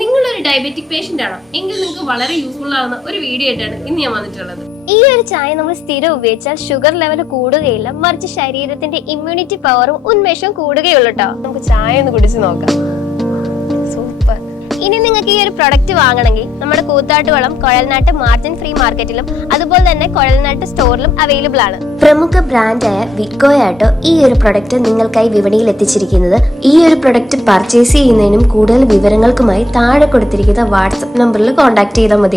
നിങ്ങളൊരു diabetic patient ആണോ എങ്കിൽ നിങ്ങൾക്ക് വളരെ യൂസ്ഫുൾ ആവുന്ന ഒരു വീഡിയോ ആയിട്ടാണ് ഇന്ന് ഞാൻ വന്നിട്ടുള്ളത്. ഈ ഒരു ചായ നമ്മൾ സ്ഥിരം ഉപയോഗിച്ചാൽ ഷുഗർ ലെവൽ കൂടുകയില്ല, മറിച്ച് ശരീരത്തിന്റെ ഇമ്മ്യൂണിറ്റി പവറും ഉന്മേഷവും കൂടുകയുള്ളൂ കേട്ടോ. നമുക്ക് ചായ ഒന്ന് കുടിച്ച് നോക്കാം. സൂപ്പർ. ഇനി നിങ്ങൾക്ക് ഈ ഒരു പ്രൊഡക്റ്റ് വാങ്ങണമെങ്കിൽ നമ്മുടെ കൂത്താട്ടുകുളം കുഴൽനാട്ട് മാർജിൻ ഫ്രീ മാർക്കറ്റിലും അതുപോലെ തന്നെ കുഴൽനാട്ട് സ്റ്റോറിലും അവൈലബിൾ ആണ്. പ്രമുഖ ബ്രാൻഡായ വിക്കോയാട്ടോ ഈ ഒരു പ്രൊഡക്റ്റ് നിങ്ങൾക്കായി വിപണിയിൽ എത്തിച്ചിരിക്കുന്നത്. ഈ ഒരു പ്രൊഡക്റ്റ് പർച്ചേസ് ചെയ്യുന്നതിനും കൂടുതൽ വിവരങ്ങൾക്കുമായി താഴെ കൊടുത്തിരിക്കുന്ന വാട്സ്ആപ്പ് നമ്പറിൽ കോൺടാക്ട് ചെയ്താൽ മതി.